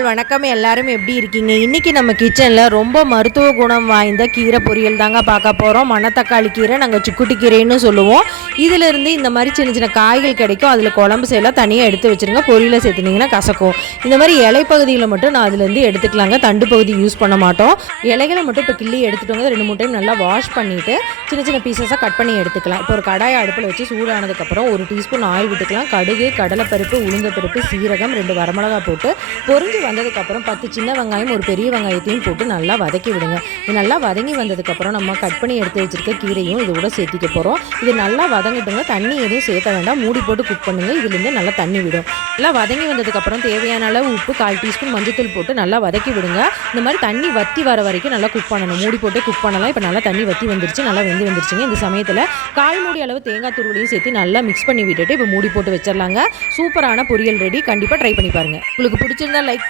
நாள் வணக்கம். எல்லாரும் எப்படி இருக்கீங்க? இன்னைக்கு நம்ம கிச்சனில் ரொம்ப மருத்துவ குணம் வாய்ந்த கீரை பொரியல் தாங்க பார்க்க போகிறோம் மணத்தக்காளி கீரை நாங்கள் சுக்குட்டி கீரைன்னு சொல்லுவோம். இதிலிருந்து இந்த மாதிரி சின்ன சின்ன காய்கள் கிடைக்கும். அதில் குழம்பு செய்யலாம். தனியாக எடுத்து வச்சுருங்க. பொரியலை சேர்த்துனீங்கன்னா கசக்கும். இந்த மாதிரி இலை பகுதியில் மட்டும் நான் அதுலேருந்து எடுத்துக்கலாங்க. தண்டு பகுதி யூஸ் பண்ண மாட்டோம். இலைகளை மட்டும் இப்போ கிள்ளி எடுத்துட்டோங்க. ரெண்டு மூணு டைம் நல்லா வாஷ் பண்ணிவிட்டு சின்ன சின்ன பீசஸாக கட் பண்ணி எடுத்துக்கலாம். இப்போ ஒரு கடாயை அடுப்பில் வச்சு சூடானதுக்கப்புறம் ஒரு டீஸ்பூன் ஆயில் விட்டுக்கலாம். கடுகு கடலைப்பருப்பு உளுந்தப்பருப்பு சீரகம் ரெண்டு வரமிளகா போட்டு பொறிஞ்சு வந்ததுக்கப்புறம் பத்து சின்ன வெங்காயம் ஒரு பெரிய வெங்காயத்தையும் போட்டு நல்லா வதக்கி விடுங்க. இது நல்லா வதங்கி வந்ததுக்கப்புறம் நம்ம கட் பண்ணி எடுத்து வச்சுருக்க கீரையும் இது கூட சேர்த்திக்க போகிறோம் இது நல்லா வதங்கிட்டுங்க தண்ணி எதுவும் சேர்த்த வேண்டாம். மூடி போட்டு குக் பண்ணுங்கள் இதுலேருந்து நல்லா தண்ணி விடும். நல்லா வதங்கி வந்ததுக்கப்புறம் தேவையான அளவு உப்பு கால் டீஸ்பூன் மஞ்சத்தூள் போட்டு நல்லா வதக்கி விடுங்க. இந்த மாதிரி தண்ணி வத்தி வர வரைக்கும் நல்லா குக் பண்ணணும். மூடி போட்டு குக் பண்ணலாம். இப்போ நல்லா தண்ணி வத்தி வந்துருச்சு. நல்லா வெந்து வந்துருச்சுங்க. இந்த சமயத்தில் கால் மூடி அளவு தேங்காய் துருவலையும் சேர்த்து நல்லா மிக்ஸ் பண்ணி விட்டுட்டு இப்போ மூடி போட்டு வச்சிடலாங்க சூப்பரான பொரியல் ரெடி கண்டிப்பாக ட்ரை பண்ணி பாருங்கள் உங்களுக்கு பிடிச்சிருந்தா லைக்